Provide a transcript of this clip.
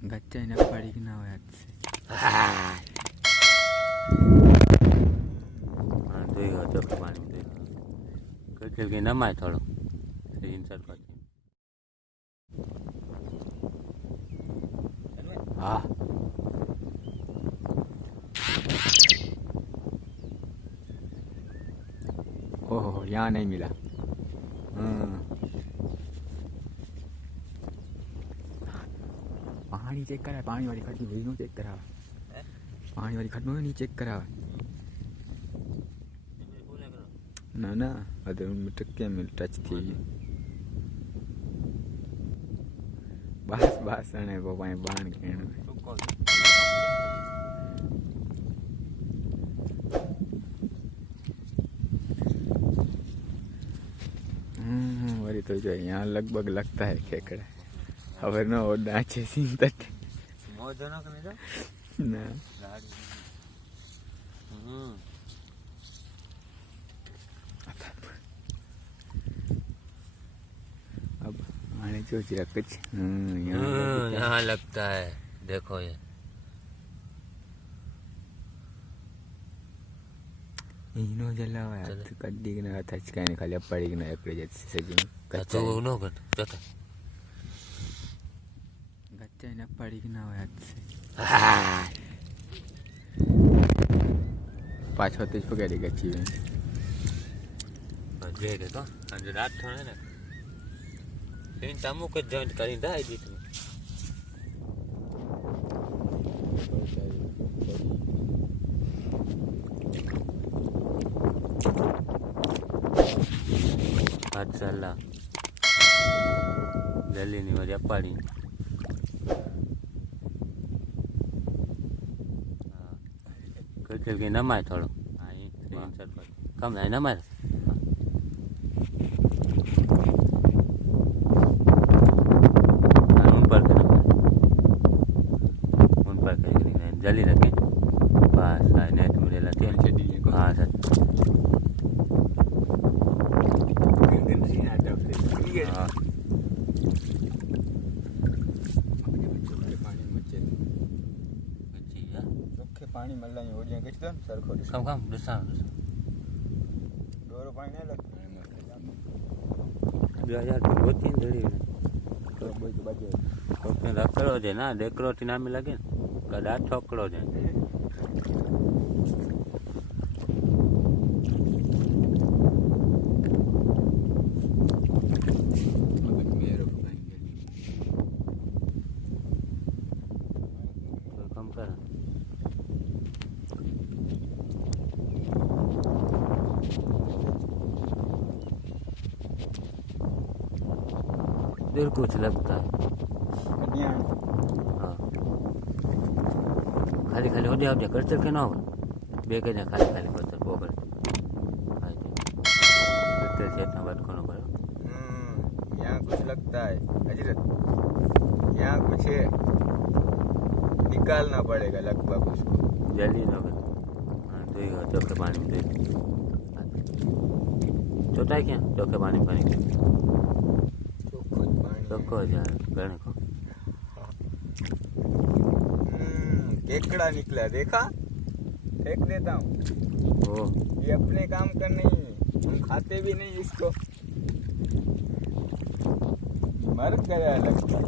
गच्चा ना पड़ी कि ना हो याद से देखो चोखे पानी में चल के नमाए थोड़ो सीजन सर को हाँ ओह यहाँ नहीं मिला। पानी चेक करा, पानी वाली खट में चेक करा, पानी वाली खट में नहीं चेक करा ना ना अरे उनमें टक्के में टच थी बस बस ने वो पाए बाण के वरी तो जो यहाँ लगभग लगता है खेकड़ा खबर ना और डाचे सीन तक मौज ना कने जा ना अब आने जो चिरा कुछ यहाँ लगता है देखो ये इनो जलावा यार कड्डी के ना टच का खाली पड़ी के ना एकड़े जैसे सजी कच्चा नो कर चोटा गच्चा ना पड़ी के ना हो याद से पाँच होते पकड़ी गच्ची में जे के तो अंदर रात थोड़े ना इन तामो के जॉइंट करिंदा है बीच में अच्छा जल्दी नहीं मजा पानी चल के नमाए थोड़ो कम है नमाए उन पर जल्दी रखें बस नेट में लेते हैं हाँ सर पानी मल्ला नहीं ओडिया किच दम सर खोल कम दिशा डोरो पानी नहीं लगता 2000 की होती है जड़ी में तो बोल के बाजे तो फिर रखड़ो जे ना डेकरो टीना में लगे कदा ठोकड़ो जे कम कर दिल कुछ लगता है हाँ खाली खाली हो जाओ कर चल के ना हो बेके ने खाली खाली कर चल बोकर आई थे चल से इतना बात करो करो यहाँ कुछ लगता है हजरत यहाँ कुछ है निकालना पड़ेगा लगभग उसको जल्दी ना कर देखो चौके पानी में देख छोटा है क्या चौके पानी पानी चौको जा करने को केकड़ा निकला देखा फेंक देता हूँ ओ ये अपने काम का नहीं है हम खाते भी नहीं इसको मर गया लगता है